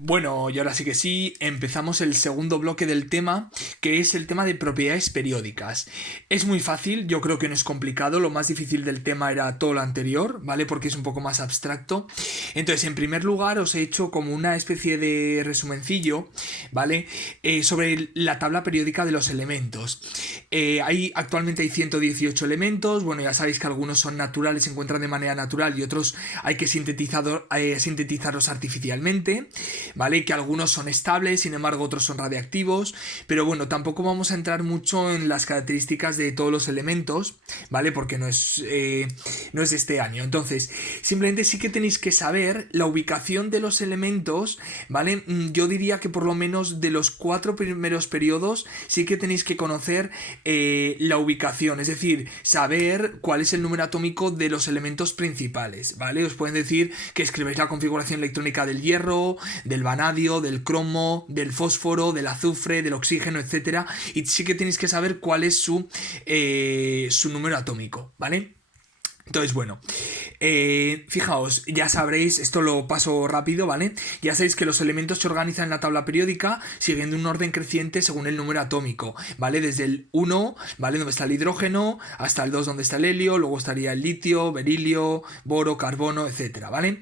Bueno, y ahora sí que sí, empezamos el segundo bloque del tema, que es el tema de propiedades periódicas. Es muy fácil, yo creo que no es complicado, lo más difícil del tema era todo lo anterior, ¿vale? Porque es un poco más abstracto. Entonces, en primer lugar, os he hecho como una especie de resumencillo, ¿vale? Sobre la tabla periódica de los elementos. Actualmente hay 118 elementos, bueno, ya sabéis que algunos son naturales, se encuentran de manera natural y otros hay que sintetizarlos artificialmente. ¿Vale? Que algunos son estables, sin embargo otros son radiactivos, pero bueno, tampoco vamos a entrar mucho en las características de todos los elementos, ¿vale? Porque no es de este año. Entonces, simplemente sí que tenéis que saber la ubicación de los elementos, ¿vale? Yo diría que por lo menos de los 4 primeros periodos sí que tenéis que conocer la ubicación, es decir, saber cuál es el número atómico de los elementos principales, ¿vale? Os pueden decir que escribáis la configuración electrónica del hierro, del vanadio, del cromo, del fósforo, del azufre, del oxígeno, etcétera. Y sí que tenéis que saber cuál es su número atómico, ¿vale? Entonces, bueno, fijaos, ya sabréis, esto lo paso rápido, ¿vale? Ya sabéis que los elementos se organizan en la tabla periódica siguiendo un orden creciente según el número atómico, ¿vale? Desde el 1, ¿vale? Donde está el hidrógeno, hasta el 2 donde está el helio, luego estaría el litio, berilio, boro, carbono, etcétera, ¿vale?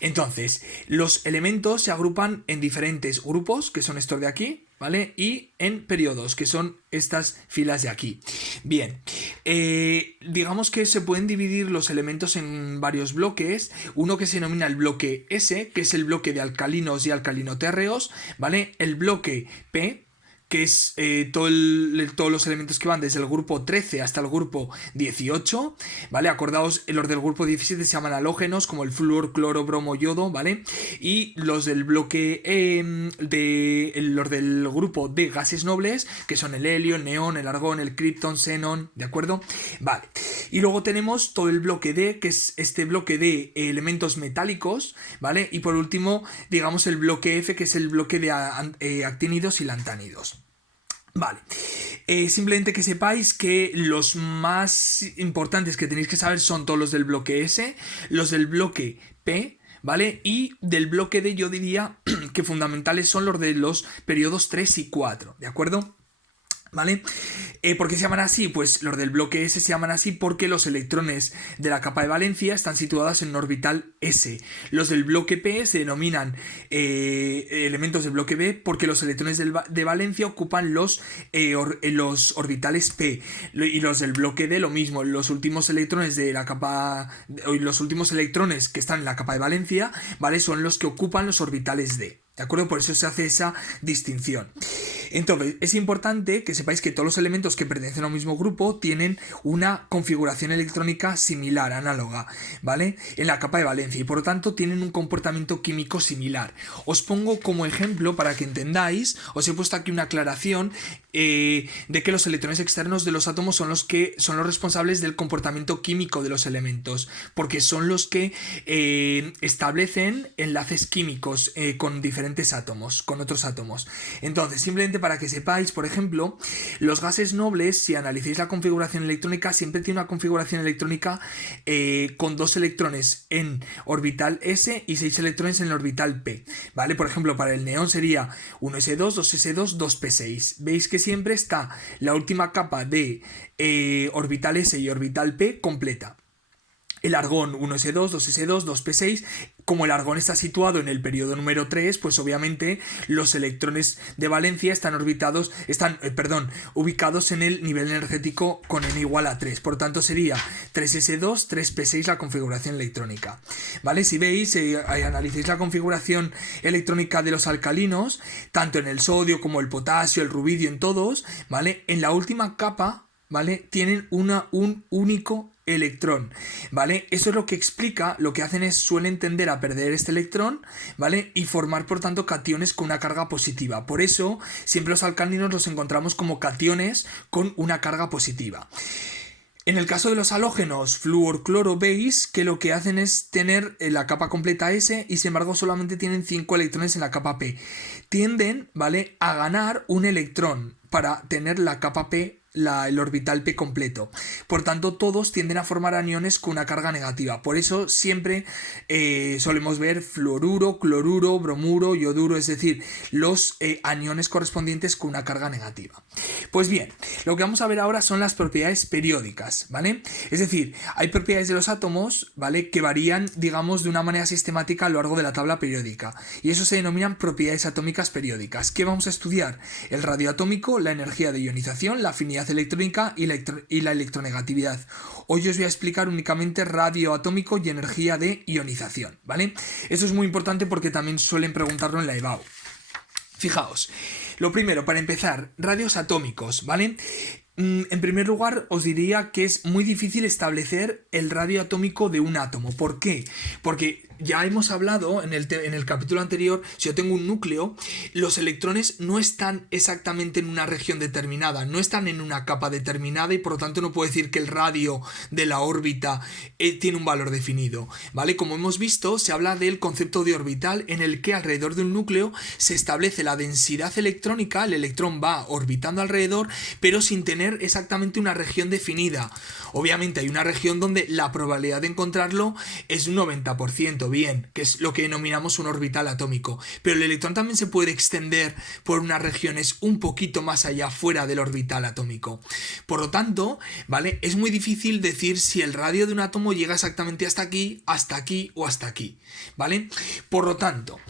Entonces, los elementos se agrupan en diferentes grupos, que son estos de aquí, ¿vale? Y en periodos, que son estas filas de aquí. Bien, digamos que se pueden dividir los elementos en varios bloques. Uno que se denomina el bloque S, que es el bloque de alcalinos y alcalinotérreos, ¿vale? El bloque P, que es todos los elementos que van desde el grupo 13 hasta el grupo 18, ¿vale? Acordaos, los del grupo 17 se llaman halógenos, como el flúor, cloro, bromo, yodo, ¿vale? Y los del bloque los del grupo de gases nobles, que son el helio, el neón, el argón, el kripton, xenón, ¿de acuerdo? Vale. Y luego tenemos todo el bloque D, que es este bloque de elementos metálicos, ¿vale? Y por último, digamos el bloque F, que es el bloque de actínidos y lantánidos. Vale, simplemente que sepáis que los más importantes que tenéis que saber son todos los del bloque S, los del bloque P, ¿vale? Y del bloque D yo diría que fundamentales son los de los periodos 3 y 4, ¿de acuerdo? ¿Vale? ¿Por qué se llaman así? Pues los del bloque S se llaman así porque los electrones de la capa de valencia están situados en un orbital S. Los del bloque P se denominan elementos del bloque B porque los electrones de valencia ocupan los orbitales P. Y los del bloque D lo mismo. Los últimos electrones de la capa... Los últimos electrones que están en la capa de valencia, ¿vale? Son los que ocupan los orbitales D. ¿De acuerdo? Por eso se hace esa distinción. Entonces, es importante que sepáis que todos los elementos que pertenecen a un mismo grupo tienen una configuración electrónica similar, análoga, ¿vale? En la capa de valencia y por lo tanto tienen un comportamiento químico similar. Os pongo como ejemplo para que entendáis, os he puesto aquí una aclaración de que los electrones externos de los átomos son los responsables del comportamiento químico de los elementos, porque son los que establecen enlaces químicos con diferentes átomos, con otros átomos. Entonces, simplemente para que sepáis, por ejemplo, los gases nobles, si analizáis la configuración electrónica, siempre tiene una configuración electrónica con 2 electrones en orbital S y 6 electrones en el orbital P, ¿vale? Por ejemplo, para el neón sería 1s2, 2s2, 2p6. Veis que siempre está la última capa de orbital S y orbital P completa. El argón 1s2, 2s2, 2p6, como el argón está situado en el periodo número 3, pues obviamente los electrones de valencia están ubicados en el nivel energético con n igual a 3. Por tanto sería 3s2, 3p6 la configuración electrónica. ¿Vale? Si veis, analicéis la configuración electrónica de los alcalinos, tanto en el sodio como el potasio, el rubidio, en todos, ¿vale? En la última capa, ¿vale? Tienen un único electrón, ¿vale? Eso es lo que explica, lo que hacen es suelen tender a perder este electrón, ¿vale? Y formar por tanto cationes con una carga positiva. Por eso siempre los alcalinos los encontramos como cationes con una carga positiva. En el caso de los halógenos, flúor, cloro, veis que lo que hacen es tener la capa completa S y sin embargo solamente tienen 5 electrones en la capa P. Tienden, ¿vale?, a ganar un electrón para tener la capa P el orbital p completo. Por tanto, todos tienden a formar aniones con una carga negativa. Por eso siempre solemos ver fluoruro, cloruro, bromuro, yoduro, es decir, los aniones correspondientes con una carga negativa. Pues bien, lo que vamos a ver ahora son las propiedades periódicas, ¿vale? Es decir, hay propiedades de los átomos, ¿vale?, que varían, digamos, de una manera sistemática a lo largo de la tabla periódica. Y eso se denominan propiedades atómicas periódicas. ¿Qué vamos a estudiar? El radio atómico, la energía de ionización, la afinidad electrónica y la electronegatividad. Hoy os voy a explicar únicamente radio atómico y energía de ionización, ¿vale? Esto es muy importante porque también suelen preguntarlo en la EBAU. Fijaos, lo primero, para empezar, radios atómicos, ¿vale? En primer lugar, os diría que es muy difícil establecer el radio atómico de un átomo. ¿Por qué? Porque ya hemos hablado en el capítulo anterior, si yo tengo un núcleo, los electrones no están exactamente en una región determinada, no están en una capa determinada y por lo tanto no puedo decir que el radio de la órbita tiene un valor definido, ¿vale? Como hemos visto, se habla del concepto de orbital en el que alrededor de un núcleo se establece la densidad electrónica, el electrón va orbitando alrededor, pero sin tener exactamente una región definida. Obviamente hay una región donde la probabilidad de encontrarlo es un 90%, bien, que es lo que denominamos un orbital atómico, pero el electrón también se puede extender por unas regiones un poquito más allá fuera del orbital atómico. Por lo tanto, ¿vale?, es muy difícil decir si el radio de un átomo llega exactamente hasta aquí o hasta aquí, ¿vale? Por lo tanto,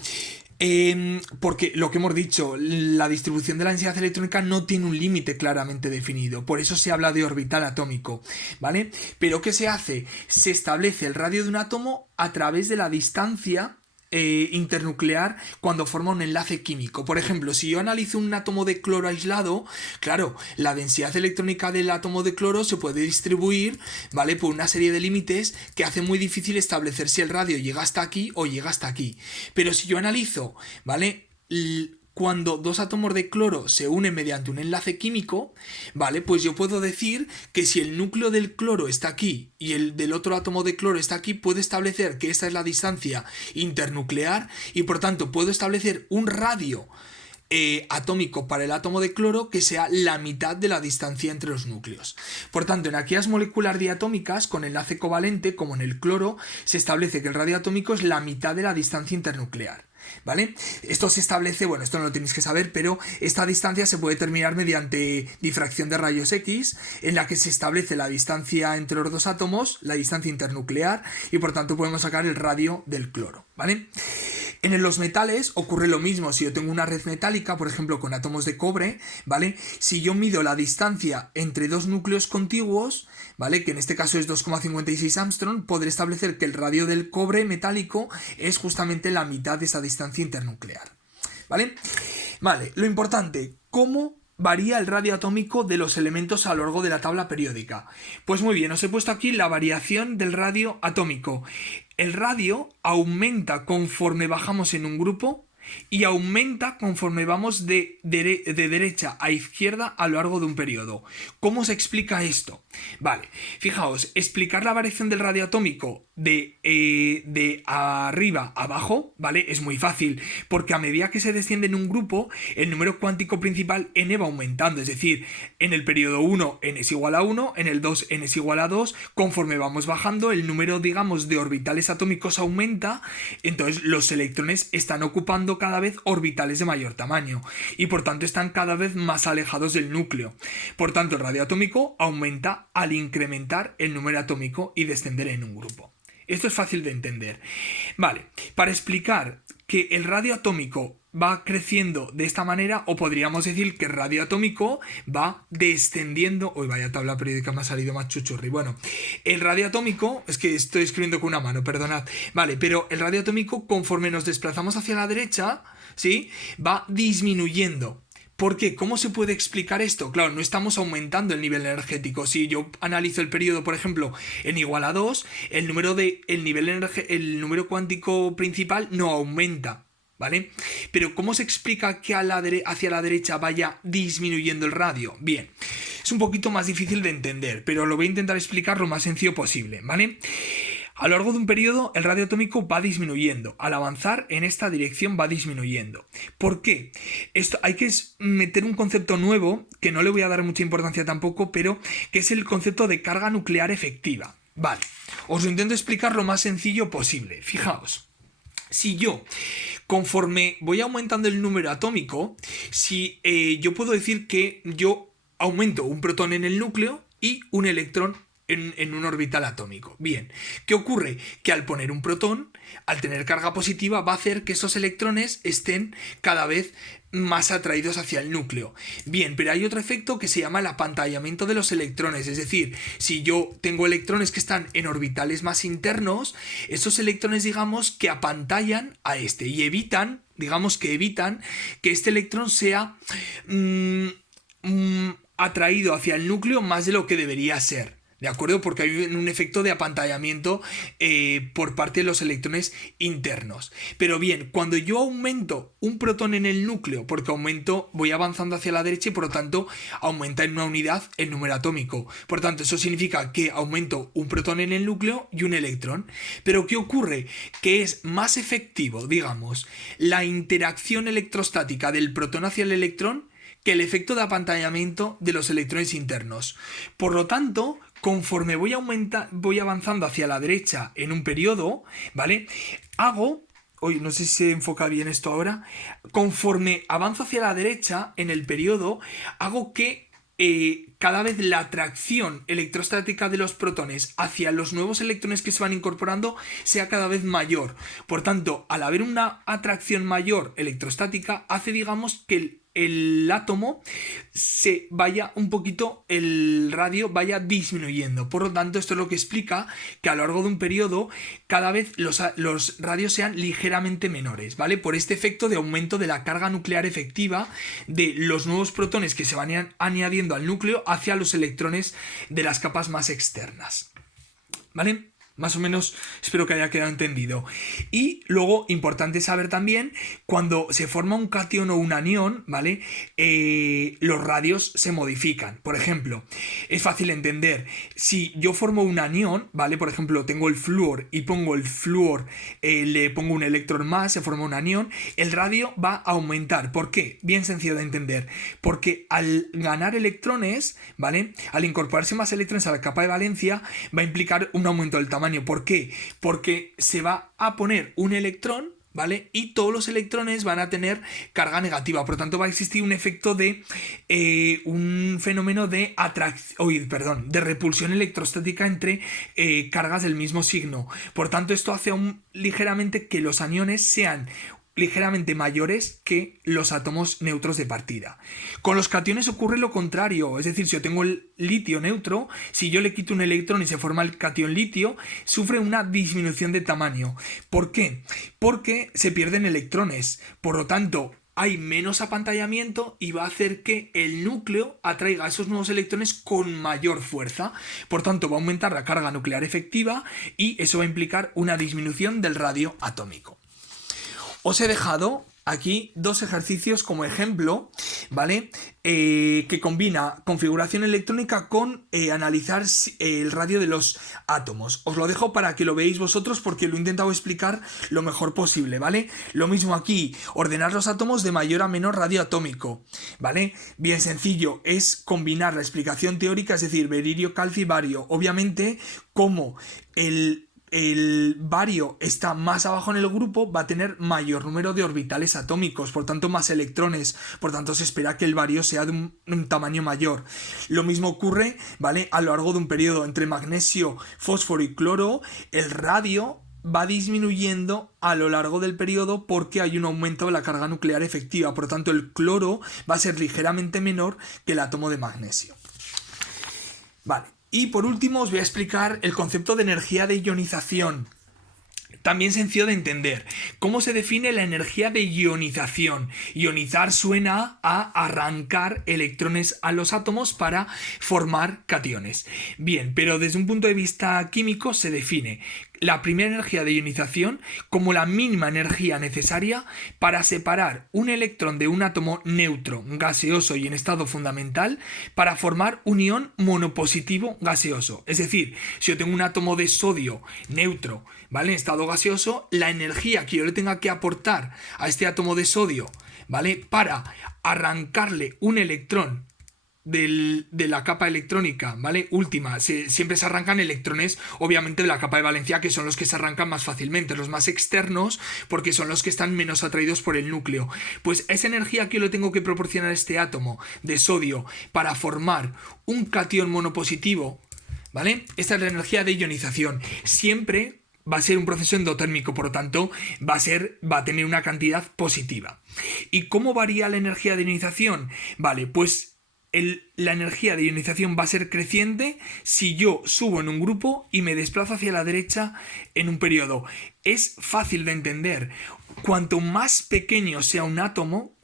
porque lo que hemos dicho, la distribución de la densidad electrónica no tiene un límite claramente definido, por eso se habla de orbital atómico, ¿vale? Pero ¿qué se hace? Se establece el radio de un átomo a través de la distancia internuclear cuando forma un enlace químico. Por ejemplo, si yo analizo un átomo de cloro aislado, claro, la densidad electrónica del átomo de cloro se puede distribuir, ¿vale?, por una serie de límites que hace muy difícil establecer si el radio llega hasta aquí o llega hasta aquí. Pero si yo analizo, ¿vale?, cuando dos átomos de cloro se unen mediante un enlace químico, ¿vale?, pues yo puedo decir que si el núcleo del cloro está aquí y el del otro átomo de cloro está aquí, puedo establecer que esta es la distancia internuclear y por tanto puedo establecer un radio atómico para el átomo de cloro que sea la mitad de la distancia entre los núcleos. Por tanto, en aquellas moléculas diatómicas con enlace covalente, como en el cloro, se establece que el radio atómico es la mitad de la distancia internuclear, ¿vale? Esto se establece, bueno, esto no lo tenéis que saber, pero esta distancia se puede determinar mediante difracción de rayos X, en la que se establece la distancia entre los dos átomos, la distancia internuclear, y por tanto podemos sacar el radio del cloro, ¿vale? En los metales ocurre lo mismo. Si yo tengo una red metálica, por ejemplo con átomos de cobre, ¿vale?, si yo mido la distancia entre dos núcleos contiguos, ¿vale?, que en este caso es 2,56 Armstrong, podré establecer que el radio del cobre metálico es justamente la mitad de esa distancia internuclear, ¿vale? Vale, lo importante, ¿cómo varía el radio atómico de los elementos a lo largo de la tabla periódica? Pues muy bien, os he puesto aquí la variación del radio atómico. El radio aumenta conforme bajamos en un grupo y aumenta conforme vamos de derecha a izquierda a lo largo de un periodo. ¿Cómo se explica esto? Vale, fijaos, explicar la variación del radio atómico de arriba a abajo, ¿vale?, es muy fácil, porque a medida que se desciende en un grupo, el número cuántico principal n va aumentando, es decir, en el periodo 1 n es igual a 1, en el 2 n es igual a 2, conforme vamos bajando el número, digamos, de orbitales atómicos aumenta, entonces los electrones están ocupando cada vez orbitales de mayor tamaño y por tanto están cada vez más alejados del núcleo. Por tanto, el radio atómico aumenta al incrementar el número atómico y descender en un grupo. Esto es fácil de entender. Vale, para explicar que el radio atómico va creciendo de esta manera, o podríamos decir que el radio atómico va descendiendo. Uy, vaya tabla periódica me ha salido más chuchurri. Bueno, el radio atómico, es que estoy escribiendo con una mano, perdonad. Vale, pero el radio atómico, conforme nos desplazamos hacia la derecha, ¿sí?, va disminuyendo. ¿Por qué? ¿Cómo se puede explicar esto? Claro, no estamos aumentando el nivel energético. Si yo analizo el periodo, por ejemplo, en igual a 2, el número cuántico principal no aumenta, ¿vale? Pero ¿cómo se explica que hacia la derecha vaya disminuyendo el radio? Bien, es un poquito más difícil de entender, pero lo voy a intentar explicar lo más sencillo posible, ¿vale? A lo largo de un periodo, el radio atómico va disminuyendo. Al avanzar en esta dirección va disminuyendo. ¿Por qué? Esto hay que meter un concepto nuevo, que no le voy a dar mucha importancia tampoco, pero que es el concepto de carga nuclear efectiva. Vale, os lo intento explicar lo más sencillo posible. Fijaos, si yo, conforme voy aumentando el número atómico, si yo puedo decir que yo aumento un protón en el núcleo y un electrón en un orbital atómico. Bien, ¿qué ocurre? Que al poner un protón, al tener carga positiva, va a hacer que esos electrones estén cada vez más atraídos hacia el núcleo. Bien, pero hay otro efecto que se llama el apantallamiento de los electrones, es decir, si yo tengo electrones que están en orbitales más internos, esos electrones digamos que apantallan a este y evitan, digamos que evitan que este electrón sea atraído hacia el núcleo más de lo que debería ser. ¿De acuerdo? Porque hay un efecto de apantallamiento por parte de los electrones internos. Pero bien, cuando yo aumento un protón en el núcleo, porque voy avanzando hacia la derecha y por lo tanto aumenta en una unidad el número atómico. Por tanto, eso significa que aumento un protón en el núcleo y un electrón. Pero ¿qué ocurre? Que es más efectivo, digamos, la interacción electrostática del protón hacia el electrón que el efecto de apantallamiento de los electrones internos. Por lo tanto, conforme voy avanzando hacia la derecha en un periodo, ¿vale? No sé si se enfoca bien esto ahora. Conforme avanzo hacia la derecha en el periodo, hago que cada vez la atracción electrostática de los protones hacia los nuevos electrones que se van incorporando sea cada vez mayor. Por tanto, al haber una atracción mayor electrostática, hace, digamos, que el átomo se vaya un poquito, el radio vaya disminuyendo. Por lo tanto, esto es lo que explica que a lo largo de un periodo cada vez los radios sean ligeramente menores, ¿vale? Por este efecto de aumento de la carga nuclear efectiva de los nuevos protones que se van añadiendo al núcleo hacia los electrones de las capas más externas, ¿vale? Más o menos espero que haya quedado entendido. Y luego, importante saber también, cuando se forma un catión o un anión, ¿vale? Los radios se modifican. Por ejemplo, es fácil entender. Si yo formo un anión, ¿vale? Por ejemplo, tengo el flúor y pongo el flúor, le pongo un electrón más, se forma un anión, el radio va a aumentar. ¿Por qué? Bien sencillo de entender. Porque al ganar electrones, ¿vale? Al incorporarse más electrones a la capa de valencia, va a implicar un aumento del tamaño. ¿Por qué? Porque se va a poner un electrón, ¿vale? Y todos los electrones van a tener carga negativa. Por lo tanto, va a existir un efecto de un fenómeno de de repulsión electrostática entre cargas del mismo signo. Por tanto, esto hace ligeramente que los aniones sean ligeramente mayores que los átomos neutros de partida. Con los cationes ocurre lo contrario, es decir, si yo tengo el litio neutro, si yo le quito un electrón y se forma el catión litio, sufre una disminución de tamaño. ¿Por qué? Porque se pierden electrones, por lo tanto, hay menos apantallamiento y va a hacer que el núcleo atraiga a esos nuevos electrones con mayor fuerza. Por tanto, va a aumentar la carga nuclear efectiva y eso va a implicar una disminución del radio atómico. Os he dejado aquí dos ejercicios como ejemplo, ¿vale? Que combina configuración electrónica con analizar el radio de los átomos. Os lo dejo para que lo veáis vosotros porque lo he intentado explicar lo mejor posible, ¿vale? Lo mismo aquí, ordenar los átomos de mayor a menor radio atómico, ¿vale? Bien sencillo, es combinar la explicación teórica, es decir, beririo, calcio y bario. Obviamente, como el bario está más abajo en el grupo, va a tener mayor número de orbitales atómicos, por tanto más electrones, por tanto se espera que el bario sea de un tamaño mayor. Lo mismo ocurre, ¿vale? A lo largo de un periodo entre magnesio, fósforo y cloro, el radio va disminuyendo a lo largo del periodo porque hay un aumento de la carga nuclear efectiva, por lo tanto el cloro va a ser ligeramente menor que el átomo de magnesio. Vale. Y por último os voy a explicar el concepto de energía de ionización. También sencillo de entender. ¿Cómo se define la energía de ionización? Ionizar suena a arrancar electrones a los átomos para formar cationes. Bien, pero desde un punto de vista químico se define la primera energía de ionización como la mínima energía necesaria para separar un electrón de un átomo neutro, gaseoso y en estado fundamental para formar un ion monopositivo gaseoso. Es decir, si yo tengo un átomo de sodio neutro, ¿vale? En estado gaseoso, la energía que yo le tenga que aportar a este átomo de sodio, ¿vale? Para arrancarle un electrón de la capa electrónica, ¿vale? Última, siempre se arrancan electrones, obviamente, de la capa de valencia, que son los que se arrancan más fácilmente, los más externos, porque son los que están menos atraídos por el núcleo. Pues esa energía que yo le tengo que proporcionar a este átomo de sodio para formar un catión monopositivo, ¿vale? Esta es la energía de ionización. Siempre va a ser un proceso endotérmico, por lo tanto, va a tener una cantidad positiva. ¿Y cómo varía la energía de ionización? Vale, pues la energía de ionización va a ser creciente si yo subo en un grupo y me desplazo hacia la derecha en un periodo. Es fácil de entender. Cuanto más pequeño sea un átomo,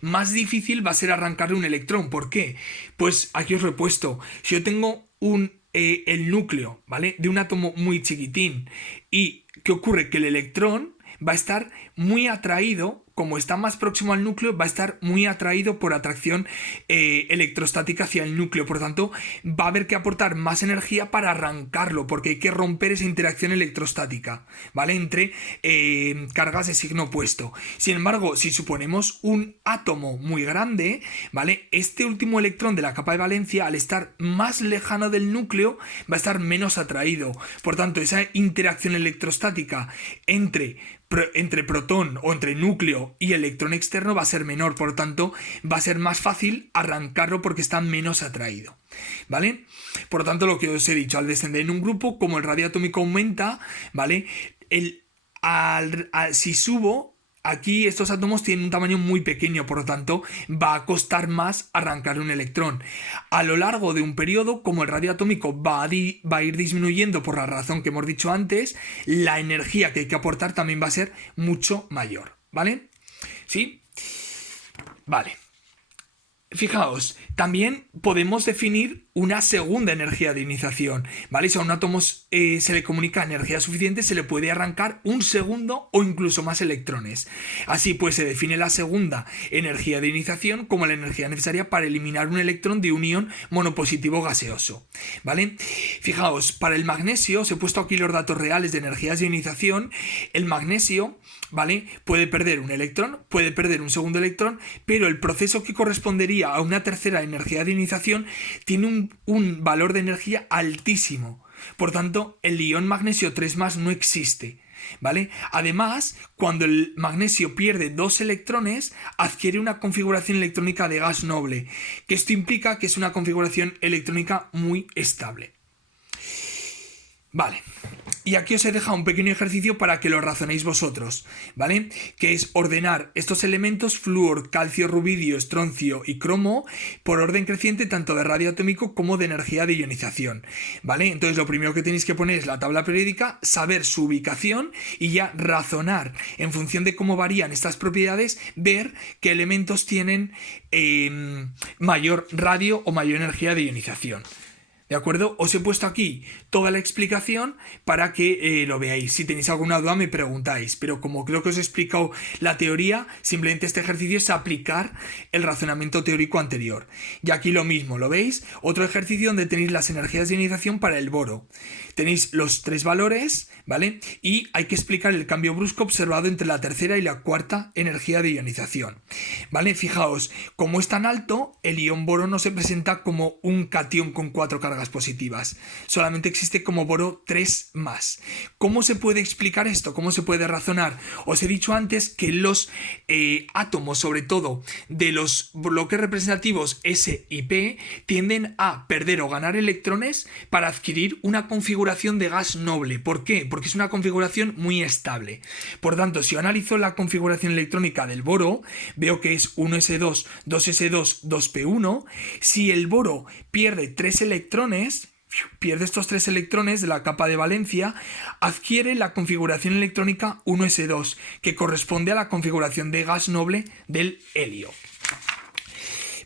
más difícil va a ser arrancarle un electrón. ¿Por qué? Pues aquí os lo he puesto. Si yo tengo el núcleo, ¿vale? De un átomo muy chiquitín, y ¿qué ocurre? Que el electrón va a estar muy atraído, como está más próximo al núcleo, va a estar muy atraído por atracción electrostática hacia el núcleo. Por lo tanto, va a haber que aportar más energía para arrancarlo, porque hay que romper esa interacción electrostática, ¿vale? Entre cargas de signo opuesto. Sin embargo, si suponemos un átomo muy grande, ¿vale? Este último electrón de la capa de valencia, al estar más lejano del núcleo, va a estar menos atraído. Por tanto, esa interacción electrostática entre protón o entre núcleo y electrón externo va a ser menor, por lo tanto va a ser más fácil arrancarlo porque está menos atraído, ¿vale? Por lo tanto, lo que os he dicho, al descender en un grupo, como el radio atómico aumenta, ¿vale? Si subo, aquí estos átomos tienen un tamaño muy pequeño, por lo tanto va a costar más arrancar un electrón. A lo largo de un periodo, como el radio atómico va a ir disminuyendo por la razón que hemos dicho antes, la energía que hay que aportar también va a ser mucho mayor, ¿vale? ¿Sí? Vale. Fijaos, también podemos definir una segunda energía de ionización, ¿vale? Si a un átomo se le comunica energía suficiente, se le puede arrancar un segundo o incluso más electrones. Así pues, se define la segunda energía de ionización como la energía necesaria para eliminar un electrón de un ion monopositivo gaseoso, ¿vale? Fijaos, para el magnesio, os he puesto aquí los datos reales de energías de ionización. El magnesio, ¿vale? Puede perder un electrón, puede perder un segundo electrón, pero el proceso que correspondería a una tercera energía de ionización tiene un valor de energía altísimo. Por tanto, el ion magnesio 3+ no existe, ¿vale? Además, cuando el magnesio pierde 2 electrones, adquiere una configuración electrónica de gas noble, que esto implica que es una configuración electrónica muy estable. Vale. Y aquí os he dejado un pequeño ejercicio para que lo razonéis vosotros, ¿vale? Que es ordenar estos elementos, flúor, calcio, rubidio, estroncio y cromo, por orden creciente tanto de radio atómico como de energía de ionización, ¿vale? Entonces lo primero que tenéis que poner es la tabla periódica, saber su ubicación y ya razonar en función de cómo varían estas propiedades, ver qué elementos tienen mayor radio o mayor energía de ionización. ¿De acuerdo? Os he puesto aquí toda la explicación para que lo veáis. Si tenéis alguna duda me preguntáis, pero como creo que os he explicado la teoría, simplemente este ejercicio es aplicar el razonamiento teórico anterior. Y aquí lo mismo, ¿lo veis? Otro ejercicio donde tenéis las energías de ionización para el boro. Tenéis los 3 valores, ¿vale? Y hay que explicar el cambio brusco observado entre la tercera y la cuarta energía de ionización, ¿vale? Fijaos, como es tan alto, el ion boro no se presenta como un catión con 4 cargas positivas, solamente existe como boro 3+. ¿Cómo se puede explicar esto? ¿Cómo se puede razonar? Os he dicho antes que los átomos, sobre todo de los bloques representativos S y P, tienden a perder o ganar electrones para adquirir una configuración de gas noble. ¿Por qué? Porque es una configuración muy estable. Por tanto, si yo analizo la configuración electrónica del boro, veo que es 1s2, 2s2, 2p1. Si el boro pierde 3 electrones, pierde estos 3 electrones de la capa de valencia, adquiere la configuración electrónica 1s2, que corresponde a la configuración de gas noble del helio.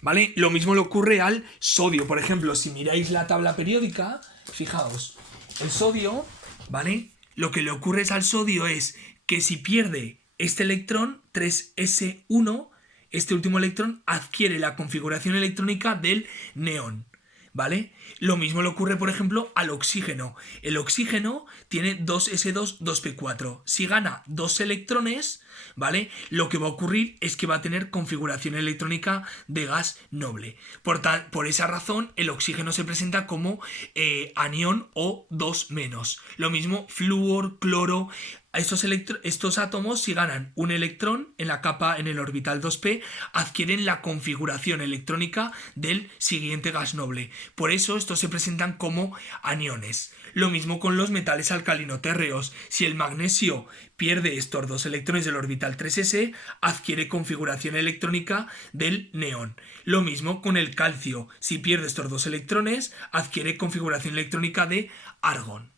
¿Vale? Lo mismo le ocurre al sodio. Por ejemplo, si miráis la tabla periódica, fijaos, el sodio, ¿vale? Lo que le ocurre al sodio es que si pierde este electrón, 3s1, este último electrón adquiere la configuración electrónica del neón, ¿vale? Lo mismo le ocurre, por ejemplo, al oxígeno. El oxígeno tiene 2s2, 2p4. Si gana 2 electrones, ¿vale? Lo que va a ocurrir es que va a tener configuración electrónica de gas noble. Por esa razón, el oxígeno se presenta como anión o 2-. Lo mismo flúor, cloro. Estos átomos, si ganan un electrón en la capa, en el orbital 2p, adquieren la configuración electrónica del siguiente gas noble. Por eso estos se presentan como aniones. Lo mismo con los metales alcalino-térreos. Si el magnesio pierde estos 2 electrones del orbital 3s, adquiere configuración electrónica del neón. Lo mismo con el calcio. Si pierde estos 2 electrones, adquiere configuración electrónica de argón.